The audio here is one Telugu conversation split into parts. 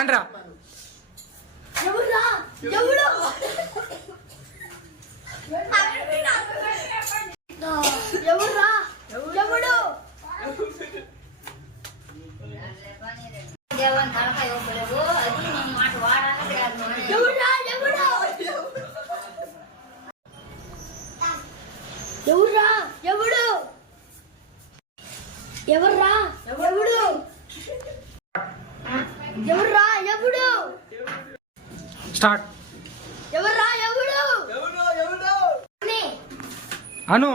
అండ్రా స్టార్ట్. అను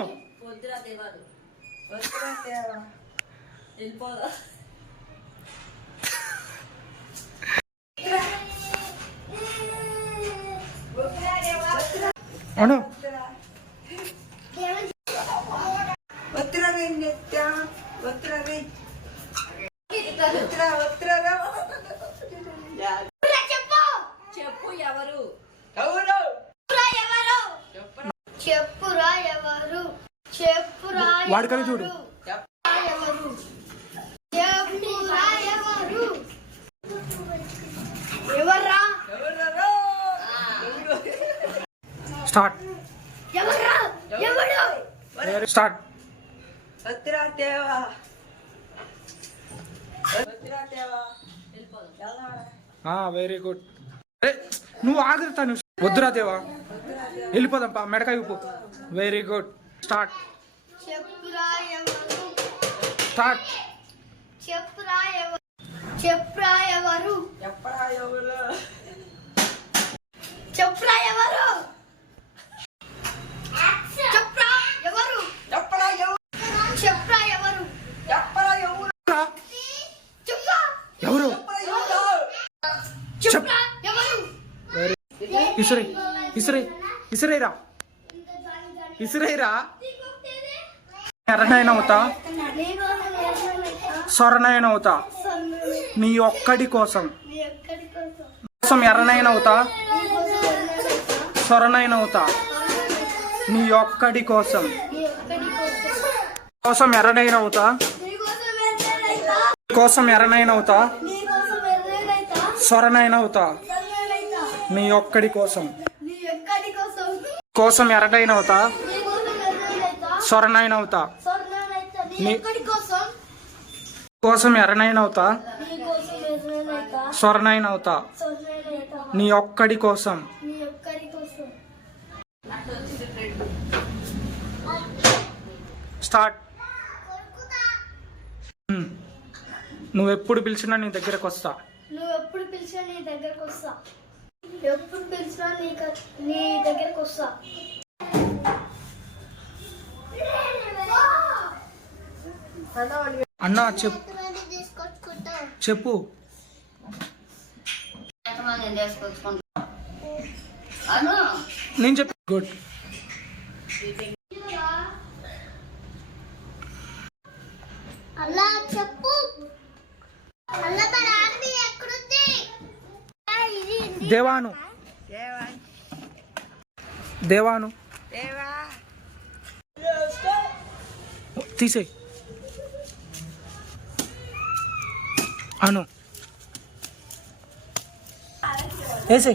అను చెప్పు ఎవరు చెప్పురా ఎవరు చెప్పురా వాడికని చూడు. ఎవరు చెప్పురా ఎవరు ఎవర్రా స్టార్ట్. ఎవర్రా ఎవడు స్టార్ట్. Very good. నువ్వు ఆగుతాను. వద్దురా దేవా, వెళ్ళిపోదాంపా, మెడకాయ ఉప్పు. Very good. స్టార్ట్. చెప్పురా ఎవరు స్టార్ట్. చెప్పురా ఎవరు చెప్పురా ఎవరు చెప్పురా ఎవరు చెప్పురా ఎవరు చెప్పురా ఎవరు ఎవరు చెప్పురా ఎవరు ఇసురే ఇసురే ఇసురేరా ఇసురేరా. ఎర్రనైనా అవుతా, సొరనైనా అవుతా నీ ఒక్కడి కోసం. కోసం ఎర్రనైనా అవుతా, సొరనైనా అవుతా నీ ఒక్కడి కోసం. కోసం ఎర్రనైనా అవుతా, కోసం ఎర్రనైనా అవుతా, సొరనైనా అవుతా నీ ఒక్కడి కోసం. కోసం ఎర్రనైనా అవుతా, సొరనైనా అవుతా కోసం ఎర్రనైనా అవుతా, సొరనైనా అవుతా నీ ఒక్కడి కోసం. స్టార్ట్. నువ్వెప్పుడు పిలిచినా నీ దగ్గరకు వస్తా. నువ్వెప్పుడు పిలిచినా నీ దగ్గరకు వస్తా. ఎప్పుడు పిలిచినా నీ దగ్గరకు వస్తా. అన్నా చెప్పు. నేను చెప్పు. గుడ్. అలా చెప్పు. దేవాను దేవాను తీసే. అను వేసే.